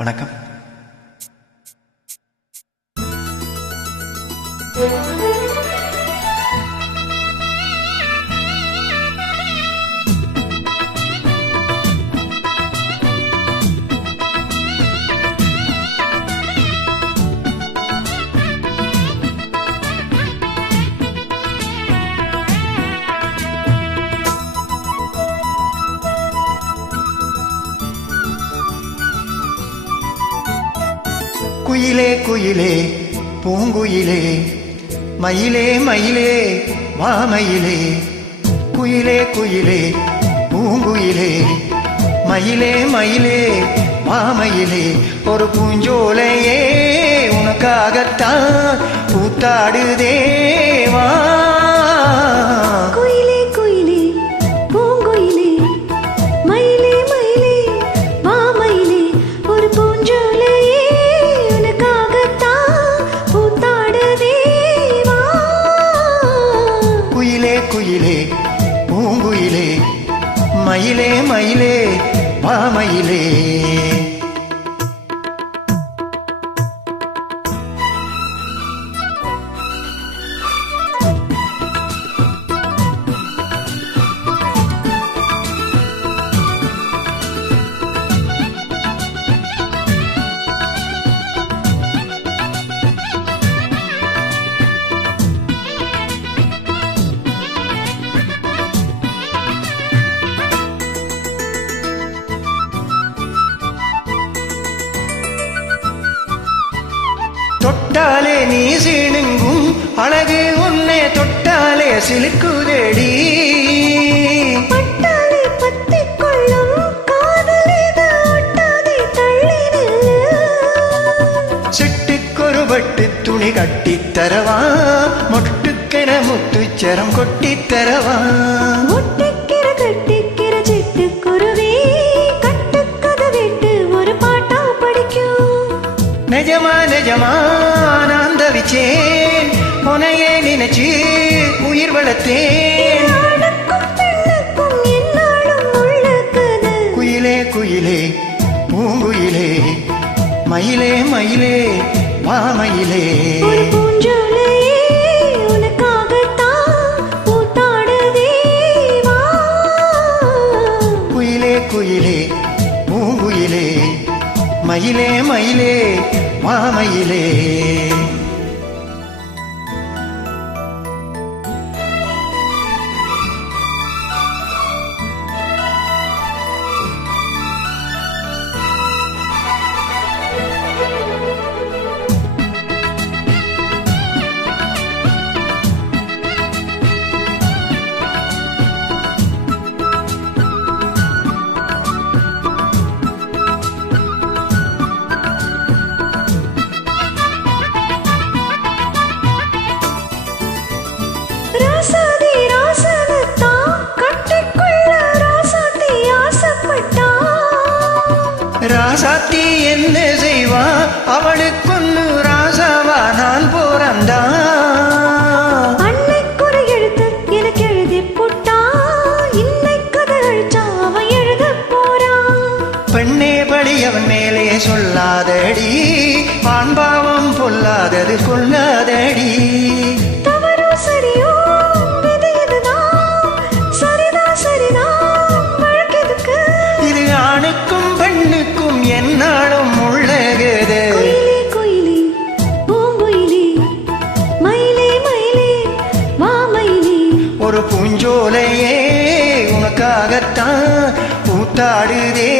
வணக்கம். குயிலே குயிலே பூங்குயிலே. மயிலே மயிலே மாமயிலே குயிலே குயிலே பூங்குயிலே. மயிலே மயிலே மாமயிலே ஒரு பூஞ்சோலையே உனக்காகத்தான் பூத்தாடுதே. குயிலே குயிலே பூங்குயிலே. மயிலே மயிலே மாமயிலே நீ சீனுங்கும் அழகு உன்னை தொட்டாலே சிலுக்குதேடி. துணி கட்டித் தரவா? மொட்டுக்கென முத்துச்சரம் கொட்டித் தரவா? நிஜமா நிஜமா நான் தவிச்சேன். உனையே நினைச்சு உயிர் வளர்த்தேன். குயிலே குயிலே பூங்குயிலே மயிலே மயிலே மாமயிலே. குயிலே பூங்குயிலே மயிலே மயிலே மாமயிலே. ராசாத்தி என்ன செய்வா? அவளுக்கொன்னு ராசாவா? நான் போறந்தா. பெண்ணே படி அவன் மேலே சொல்லாதடி. ஆண்பாவம் பொல்லாதது கொல்லாதடி ஆணுக்கும் பெண்ணுக்கும் என்னாலும் உள்ளகுது. ஒரு பூஞ்சோலையே உனக்காகத்தான் பூத்தாடுதேவா